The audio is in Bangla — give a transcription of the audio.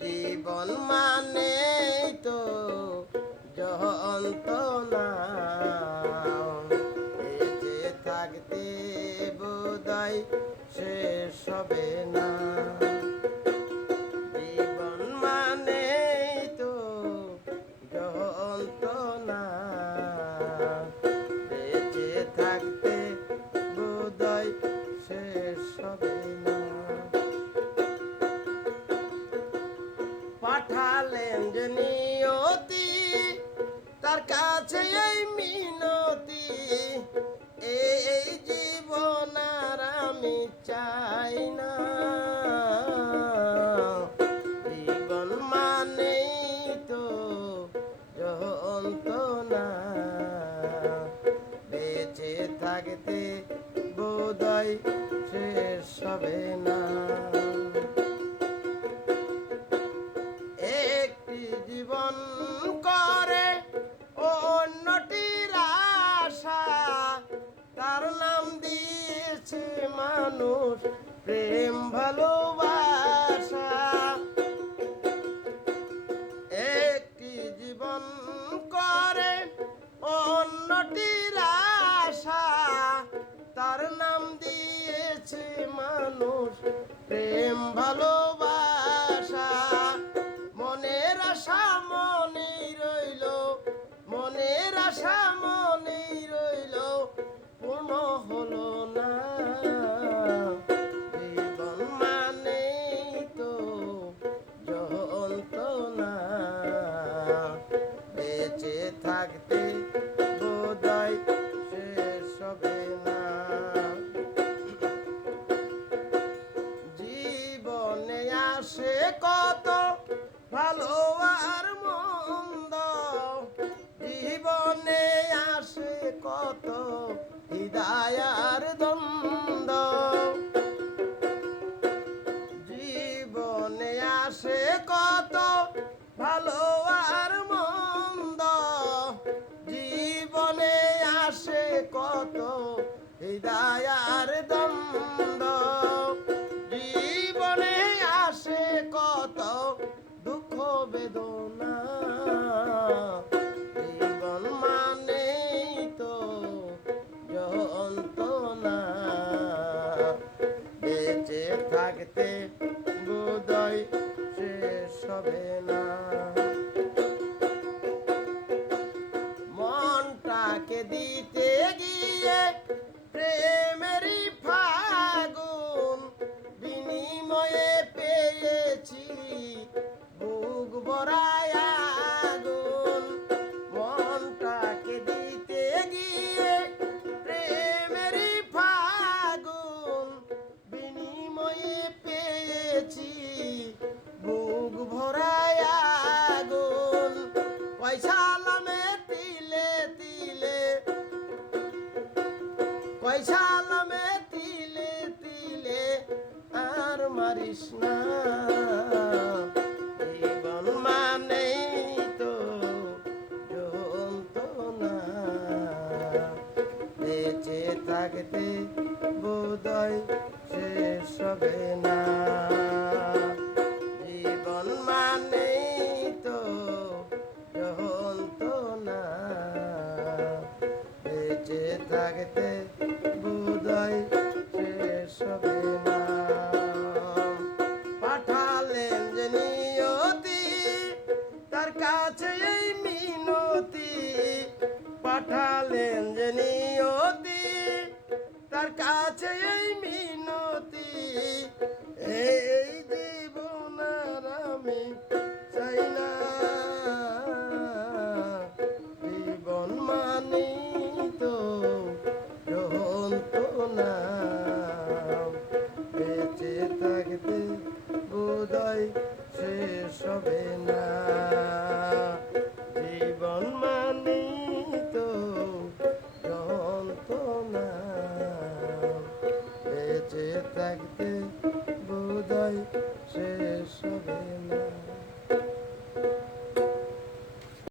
জীবন মানে তো যন্ত্রণা, বেঁচে থাকতে বোধহয় শেষ হবে না। জীবন মানে তো যন্ত্রণা, বেঁচে থাকতে বোধহয় শেষ হবে না। পাঠালেন যে নিয়তি, তার কাছে এই মিনতি, এই জীবন আর আমি চাই না। জীবন মানেই তো যন্ত্রণা, বেঁচে থাকতে বোধহয় শেষ হবে না। একটি জীবন করে অন্যটির আশা, তার নাম দিয়েছে মানুষ প্রেম ভালোবাসা। একটি জীবন করে অন্যটির আশা, তার নাম দিয়েছে মানুষ প্রেম ভালোবাসা। মনের আশা মনেই রইল, মনের আশা মনেই রইল, পূর্ণ হলো না। জীবন মানেই তো যন্ত্রণা, বেঁচে থাকতে বোধহয় শেষ হবে না। জীবনে আসে কত ভালো আর মন্দ, জীবনে আসে কত হৃদয়ার দ্বন্দ্ব। জীবনে আসে কত ভালো আর মন্দ, জীবনে আসে কত হৃদয়ার দ্বন্দ্ব। জীবনে আসে কত দুঃখ বেদনা, জীবন মানেই তো যন্ত্রণা, বেঁচে থাকতে বোধহয় শেষ হবে না। মনটাকে দিতে গিয়ে প্রেমেরই ফাগুন, বিনিময়ে পেয়েছি বুক ভরায় আগুন। মনটাকে দিতে গিয়ে প্রেমেরই ফাগুন, বিনিময়ে পেয়েছি বুক ভরায় আগুন। পয়সা লামে তিলে তিলে, পয়সা লামে তিলে তিলে আর মারিস না। জীবন মানেই তো যন্ত্রণা, বেঁচে থাকতে বোধহয় শেষ হবে না। জীবন মানেই তো যন্ত্রণা, বেঁচে থাকতে বোধহয় শেষ হবে না। পাঠালেন যে নিয়তি, তার কাছে এই মিনতি, পাঠালেন যে নিয়তি, তার কাছে এই মিনতি।